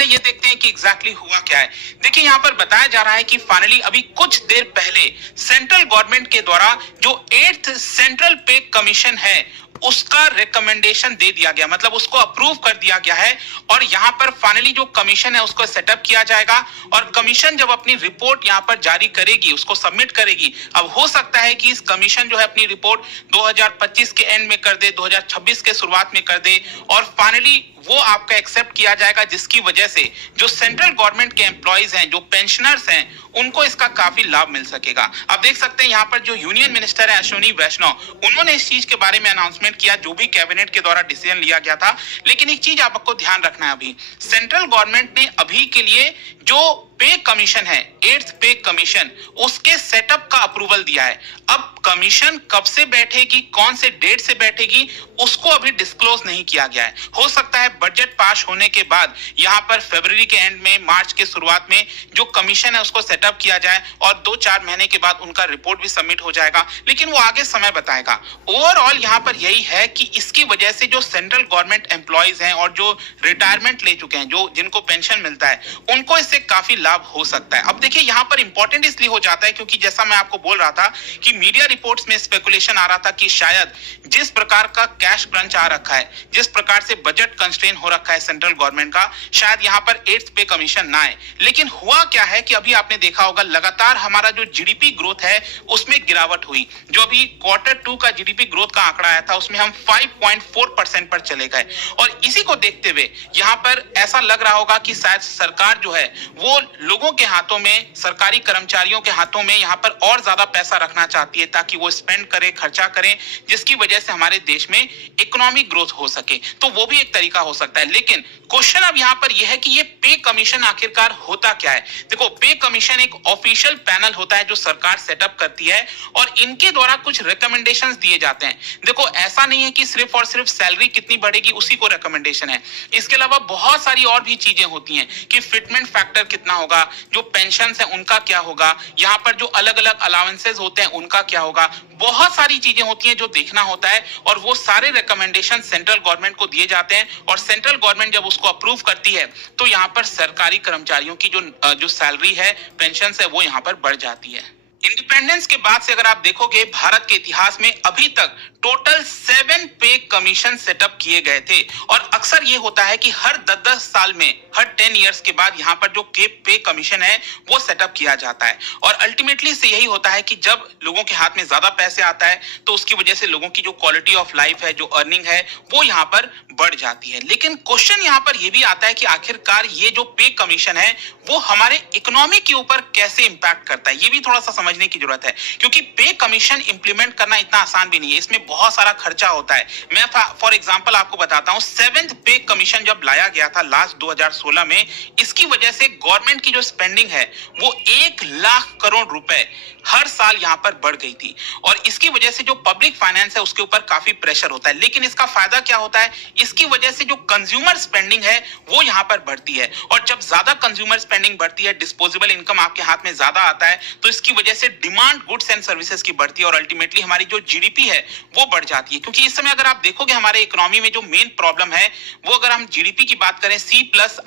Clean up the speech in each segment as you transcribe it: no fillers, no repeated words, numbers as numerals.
पहले ये देखते हैं कि एग्जैक्टली हुआ क्या है। देखिए यहाँ पर बताया जा रहा है कि फाइनली अभी कुछ देर पहले सेंट्रल गवर्नमेंट के द्वारा जो 8th सेंट्रल पे कमीशन है उसका रिकमेंडेशन दे दिया गया, मतलब उसको अप्रूव कर दिया गया है। और यहाँ पर फाइनली जो कमीशन है उसको सेटअप किया जाएगा और कमीशन जब अपनी रिपोर्ट यहाँ पर जारी करेगी, उसको सबमिट करेगी। अब हो सकता है कि इस कमीशन जो है अपनी रिपोर्ट 2025 के एंड में कर दे, 2026 के शुरुआत में कर दे और फाइनली वो आपका एक्सेप्ट किया जाएगा, जिसकी वजह से जो सेंट्रल गवर्नमेंट के एम्प्लॉइज हैं, जो पेंशनर्स हैं, उनको इसका काफी लाभ मिल सकेगा। आप देख सकते हैं यहाँ पर जो यूनियन मिनिस्टर है अश्विनी वैष्णव, उन्होंने इस चीज के बारे में अनाउंसमेंट किया, जो भी कैबिनेट के द्वारा डिसीजन लिया गया था। लेकिन एक चीज आपको ध्यान रखना है, अभी सेंट्रल गवर्नमेंट ने अभी के लिए जो पे कमीशन है, 8th पे कमीशन, उसके सेटअप का अप्रूवल दिया है। अब कमीशन कब से बैठेगी, कौन से डेट से बैठेगी, उसको अभी डिस्क्लोज नहीं किया गया है। हो सकता है बजट पास होने के बाद यहाँ पर फरवरी के एंड में, मार्च के शुरुआत में जो कमीशन है उसको सेटअप किया जाए और 2-4 महीने के बाद उनका रिपोर्ट भी सबमिट हो जाएगा, लेकिन वो आगे समय बताएगा। ओवरऑल यहाँ पर यही है कि इसकी वजह से जो सेंट्रल गवर्नमेंट एम्प्लॉइज हैं और जो रिटायरमेंट ले चुके हैं, जो जिनको पेंशन मिलता है, उनको इससे काफी लाभ हो सकता है। अब देखिए यहाँ पर इंपॉर्टेंट इसलिए हो जाता है क्योंकि जैसा मैं आपको बोल रहा था कि मीडिया रिपोर्ट्स में स्पेकुलेशन आ रहा था कि शायद जिस प्रकार का कैश क्रंच आ रखा है, जिस प्रकार से बजट कंस्ट्रेन हो रखा है सेंट्रल गवर्नमेंट का, शायद यहाँ पर 8th पे कमीशन ना आए। लेकिन हुआ क्या है कि अभी आपने देखा होगा लगातार हमारा जो जीडीपी ग्रोथ है उसमें गिरावट हुई। जो अभी Q2 का जीडीपी ग्रोथ का आंकड़ा आया था उसमें हम 5.4% पर चले गए और इसी को देखते हुए यहाँ पर ऐसा लग रहा होगा कि शायद सरकार जो है वो लोगों के हाथों में, सरकारी कर्मचारियों के हाथों में यहाँ पर और ज्यादा पैसा रखना चाहती है ताकि वो स्पेंड करे, खर्चा करें, जिसकी वजह से हमारे देश में इकोनॉमिक ग्रोथ हो सके। तो वो भी एक तरीका हो सकता है। लेकिन क्वेश्चन अब यहाँ पर यह है कि ये पे कमीशन आखिरकार होता क्या है। देखो, पे कमीशन एक ऑफिशियल पैनल होता है जो सरकार सेटअप करती है और इनके द्वारा कुछ रिकमेंडेशंस दिए जाते हैं। देखो, ऐसा नहीं है कि सिर्फ और सिर्फ सैलरी कितनी बढ़ेगी उसी को रिकमेंडेशन है। इसके अलावा बहुत सारी और भी चीजें होती हैं कि फिटमेंट फैक्टर कितना होगा, जो पेंशन है उनका क्या होगा, यहाँ पर जो अलग अलग अलाउंसेस होते हैं उनका क्या होगा। बहुत सारी चीजें होती हैं जो देखना होता है और वो सारे रिकमेंडेशन सेंट्रल गवर्नमेंट को दिए जाते हैं और सेंट्रल गवर्नमेंट जब उसको अप्रूव करती है तो यहाँ पर सरकारी कर्मचारियों की जो सैलरी है, पेंशन है, वो यहाँ पर बढ़ जाती है। इंडिपेंडेंस के बाद से अगर आप देखोगे भारत के इतिहास में अभी तक टोटल 7 पे कमीशन सेटअप किए गए थे और अक्सर ये होता है कि हर 10-10 साल में, हर 10 इयर्स के बाद यहाँ पर जो पे कमीशन है वो सेटअप किया जाता है। और अल्टीमेटली से यही होता है कि जब लोगों के हाथ में ज्यादा पैसे आता है तो उसकी वजह से लोगों की जो क्वालिटी ऑफ लाइफ है, जो अर्निंग है, वो यहाँ पर बढ़ जाती है। लेकिन क्वेश्चन यहाँ पर यह भी आता है कि आखिरकार ये जो पे कमीशन है वो हमारे इकोनॉमी के ऊपर कैसे इंपैक्ट करता है, ये भी थोड़ा सा समझने की जरूरत है। क्योंकि पे कमीशन इंप्लीमेंट करना इतना आसान भी नहीं है, इसमें बहुत सारा खर्चा होता है। मैं फॉर एग्जांपल आपको बताता हूं, 7th पे कमीशन जब लाया गया था लास्ट 2016 में, इसकी वजह से गवर्नमेंट की जो स्पेंडिंग है वो 1 लाख करोड़ रुपए हर साल यहां पर बढ़ गई थी और इसकी वजह से जो पब्लिक फाइनेंस है उसके ऊपर काफी प्रेशर होता है। लेकिन इसका फायदा क्या होता है, इसकी वजह से जो कंज्यूमर स्पेंडिंग है वो यहां पर बढ़ती है और जब ज्यादा कंज्यूमर स्पेंडिंग बढ़ती है, डिस्पोजेबल इनकम आपके हाथ में ज्यादा आता है, तो इसकी वजह से डिमांड गुड्स एंड सर्विसेज की बढ़ती है और अल्टीमेटली हमारी जो जीडीपी है वो बढ़ जाती है। क्योंकि इस समय अगर आप देखोगे हमारे इकोनॉमी में जो मेन प्रॉब्लम है वो, अगर हम जीडीपी की बात करें, C+I+G+NX,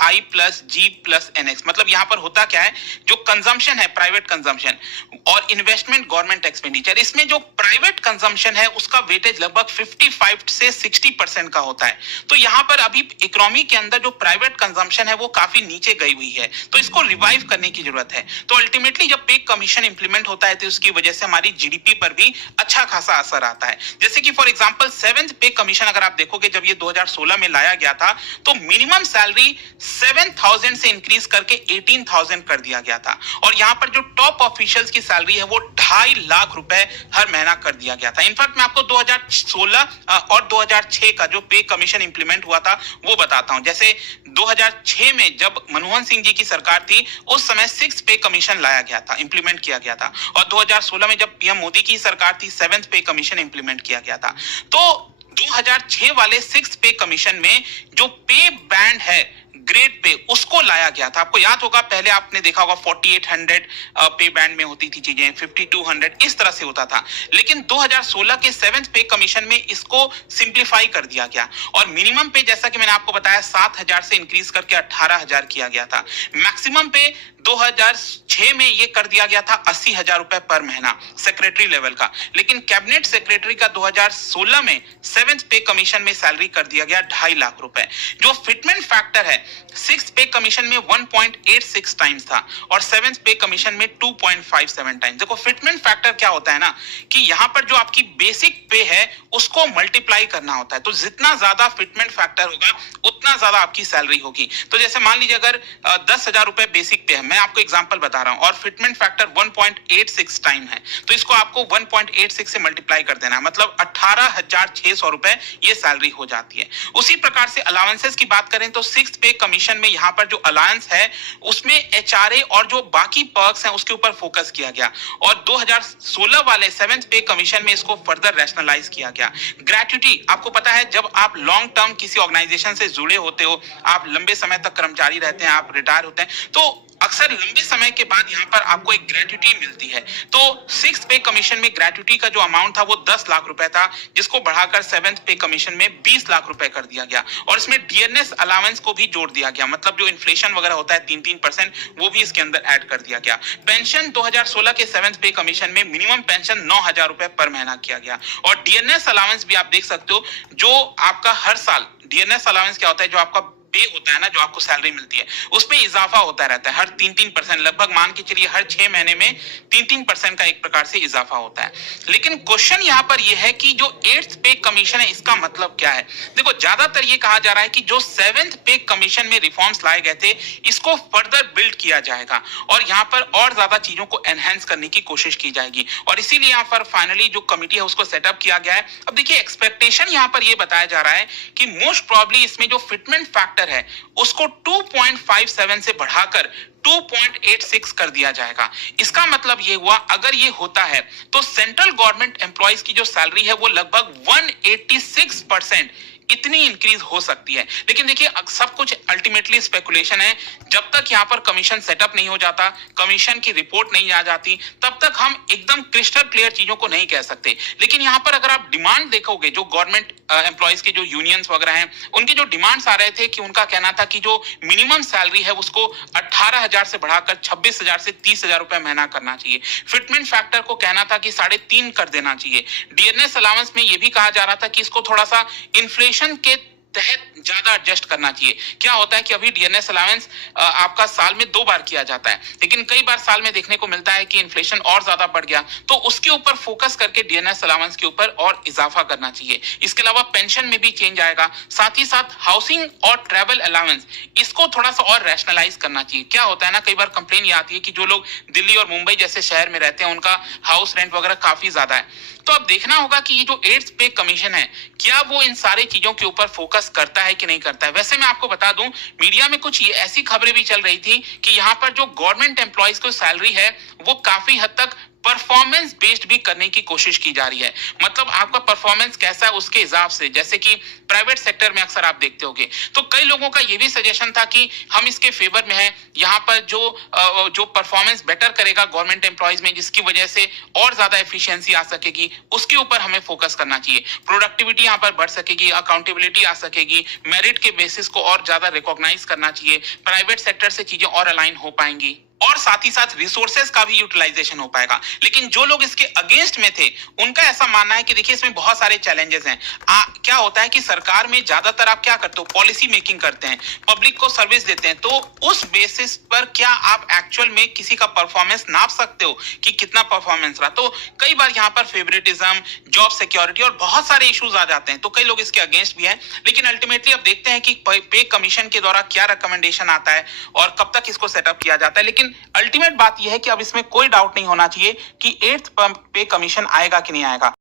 मतलब यहां पर होता क्या है, जो कंजम्पशन है, प्राइवेट कंजम्पशन और इन्वेस्टमेंट, गवर्नमेंट एक्सपेंडिचर, इसमें जो प्राइवेट कंजम्पशन है उसका वेटेज लगभग 55 से 60% का होता है। तो यहां पर अभी इकोनॉमी के अंदर जो प्राइवेट कंजम्पशन है वो काफी नीचे गई हुई है, तो इसको रिवाइव करने की जरूरत है। तो अल्टीमेटली जब पे कमीशन इंप्लीमेंट होता है तो उसकी वजह से हमारी जीडीपी पर भी अच्छा खासा असर आता है। जैसे कि फॉर एग्जांपल 7th पे कमीशन अगर आप देखोगे, जब ये 2016 में लाया गया था तो मिनिमम सैलरी 7,000 से इंक्रीज करके 18,000 कर दिया गया था और यहां पर जो टॉप ऑफिशियल्स की सैलरी है वो 2.5 लाख रुपए हर महीना कर दिया गया था। इनफैक्ट मैं आपको 2016 और 2006 का जो पे कमीशन इंप्लीमेंट हुआ था वो बताता हूं। जैसे 2006 में जब मनमोहन सिंह जी की सरकार थी उस समय 6 पे कमीशन लाया गया था, इंप्लीमेंट किया गया था और 2016 में जब पीएम मोदी की सरकार थी 7th पे कमीशन इंप्लीमेंट किया गया था। तो 2006 वाले 6 पे कमीशन में जो पे बैंड है, ग्रेड पे, उसको लाया गया था। आपको याद होगा पहले आपने देखा होगा 4800 पे बैंड में होती थी चीजें, 5200 इस तरह से होता था। लेकिन 2016 के 7th पे कमीशन में इसको सिंप्लीफाई कर दिया गया और मिनिमम पे जैसा कि मैंने आपको बताया 7000 से इंक्रीज करके 18000 किया गया था। मैक्सिमम पे 2006 में ये कर दिया गया था 80,000 रुपए पर महीना सेक्रेटरी लेवल का। लेकिन कैबिनेट सेक्रेटरी का 2016 में 7th पे कमीशन में सैलरी कर दिया गया 2.5 लाख रुपए। जो फिटमेंट फैक्टर है 6th पे कमीशन में 1.86 टाइम्स था और 7th पे कमीशन में 2.57 टाइम्स। देखो फिटमेंट फैक्टर क्या होता है ना कि यहाँ पर जो आपकी बेसिक पे है उसको मल्टीप्लाई करना होता है। तो जितना ज्यादा फिटमेंट फैक्टर होगा उतना ज्यादा आपकी सैलरी होगी। तो जैसे मान लीजिए अगर 10,000 रुपए बेसिक पे है, मैं आपको एग्जांपल बता रहा हूं, और फिटमेंट फैक्टर 1.86 टाइम है, तो इसको आपको 1.86 से मल्टीप्लाई कर देना है, मतलब 18,600 रुपए ये सैलरी हो जाती है। उसी प्रकार से अलाउंसेस की बात करें तो 6th पे कमीशन में यहाँ पर जो अलाउंस है उसमें एचआरए और जो बाकी पर्क्स हैं उसके ऊपर फोकस किया गया और 2016 वाले 7th पे कमीशन में इसको फर्दर रैशनलाइज किया गया। ग्रेट्युटी आपको पता है जब आप लॉन्ग टर्म किसी ऑर्गेनाइजेशन से जुड़े होते हो, आप लंबे समय तक कर्मचारी रहते हैं, आप रिटायर होते हैं, तो अक्सर लंबे समय के बाद यहाँ पर आपको एक ग्रेट्युटी मिलती है। तो 6th पे कमीशन में ग्रेट्युटी का जो अमाउंट था वो 10 लाख रुपए था, जिसको बढ़ाकर 7th पे कमीशन में 20 लाख रुपए कर दिया गया और इसमें डीएनएस अलाउंस को भी जोड़ दिया गया, मतलब जो इन्फ्लेशन वगैरह होता है 3-3% वो भी इसके अंदर ऐड कर दिया गया। पेंशन 2016 के 7th पे कमीशन में मिनिमम पेंशन 9,000 रुपए पर महीना किया गया और डीएनएस अलाउंस भी आप देख सकते हो, जो आपका हर साल डीएनएस अलाउंस क्या होता है, जो आपका पे होता है ना, जो आपको सैलरी मिलती है उसमें इजाफा होता रहता है हर 3-3%, लगभग मान के चलिए हर 6 महीने में 3-3% का एक प्रकार से इजाफा होता है। लेकिन क्वेश्चन यहाँ पर यह है कि जो 8th पे कमीशन है इसका मतलब क्या है। देखो ज्यादातर ये कहा जा रहा है कि जो 7th पे कमीशन में रिफॉर्म्स लाए गए थे इसको फर्दर बिल्ड किया जाएगा और यहाँ पर और ज्यादा चीजों को एनहेंस करने की कोशिश की जाएगी और इसीलिए यहाँ पर फाइनली जो कमिटी है उसको सेटअप किया गया है। अब देखिए एक्सपेक्टेशन यहाँ पर ये बताया जा रहा है कि मोस्ट प्रॉब्ली इसमें जो फिटमेंट फैक्टर है उसको 2.57 से बढ़ाकर 2.86 कर दिया जाएगा। इसका मतलब ये हुआ अगर ये होता है तो सेंट्रल गवर्नमेंट एम्प्लॉइज की जो सैलरी है वो लगभग 186% इतनी इंक्रीज हो सकती है। लेकिन देखिए सब कुछ अल्टीमेटली स्पेकुलेशन है, जब तक यहाँ पर कमीशन सेटअप नहीं हो जाता, कमीशन की रिपोर्ट नहीं आ जाती, तब तक हम एकदम क्रिस्टल क्लियर चीजों को नहीं कह सकते। लेकिन यहाँ पर अगर आप डिमांड देखोगे, जो गवर्नमेंट एम्प्लॉइज के जो यूनियंस वगैरह हैं उनके जो डिमांड्स आ रहे थे कि उनका कहना था कि जो मिनिमम सैलरी है उसको 18,000 से बढ़ाकर 26,000 से 30,000 रुपए महीना करना चाहिए। फिटमेंट फैक्टर को कहना था कि 3.5 कर देना चाहिए। डीएनएस अलाउंस में यह भी कहा जा रहा था कि इसको थोड़ा सा इन्फ्लेशन के तहत ज्यादा एडजस्ट करना चाहिए। क्या होता है कि अभी डीएनएस अलाउंस आपका साल में 2 बार किया जाता है, लेकिन कई बार साल में देखने को मिलता है कि इन्फ्लेशन और ज्यादा बढ़ गया, तो उसके ऊपर फोकस करके डीएनएस अलाउंस के ऊपर और इजाफा करना चाहिए। इसके अलावा पेंशन में भी चेंज आएगा, साथ ही साथ हाउसिंग और ट्रैवल अलाउंस इसको थोड़ा सा और रैशनलाइज करना चाहिए। क्या होता है ना, कई बार कंप्लेन ये आती है कि जो लोग दिल्ली और मुंबई जैसे शहर में रहते हैं उनका हाउस रेंट वगैरह काफी ज्यादा है। तो अब देखना होगा कि ये जो 8th पे कमीशन है क्या वो इन सारी चीजों के ऊपर फोकस करता है कि नहीं करता है। वैसे मैं आपको बता दूं, मीडिया में कुछ ऐसी खबरें भी चल रही थी कि यहाँ पर जो गवर्नमेंट एम्प्लॉइज को सैलरी है वो काफी हद तक परफॉर्मेंस बेस्ड भी करने की कोशिश की जा रही है। मतलब आपका परफॉर्मेंस कैसा है उसके हिसाब से, जैसे कि प्राइवेट सेक्टर में अक्सर आप देखते होंगे, तो कई लोगों का यह भी सजेशन था कि हम इसके फेवर में हैं, यहाँ पर जो परफॉर्मेंस बेटर करेगा गवर्नमेंट एम्प्लॉइज में, जिसकी वजह से और ज्यादा एफिशिएंसी आ सकेगी, उसके ऊपर हमें फोकस करना चाहिए। प्रोडक्टिविटी यहाँ पर बढ़ सकेगी, अकाउंटेबिलिटी आ सकेगी, मेरिट के बेसिस को और ज्यादा रिकॉग्नाइज करना चाहिए, प्राइवेट सेक्टर से चीजें और अलाइन हो पाएंगी और साथ ही साथ रिसोर्सेज का भी यूटिलाइजेशन हो पाएगा। लेकिन जो लोग इसके अगेंस्ट में थे उनका ऐसा मानना है कि देखिए इसमें बहुत सारे चैलेंजेस हैं। क्या होता है कि सरकार में ज्यादातर आप क्या करते हो, पॉलिसी मेकिंग करते हैं, पब्लिक को सर्विस देते हैं, तो उस बेसिस पर क्या आप एक्चुअल में किसी का परफॉर्मेंस नाप सकते हो कि कितना परफॉर्मेंस रहा। तो कई बार यहाँ पर फेवरेटिज्म, जॉब सिक्योरिटी और बहुत सारे इश्यूज आ जाते हैं, तो कई लोग इसके अगेंस्ट भी हैं। लेकिन अल्टीमेटली अब देखते हैं कि पे कमीशन के द्वारा क्या रिकमेंडेशन आता है और कब तक इसको सेटअप किया जाता है। लेकिन अल्टीमेट बात यह है कि अब इसमें कोई डाउट नहीं होना चाहिए कि 8th पे कमीशन आएगा कि नहीं आएगा।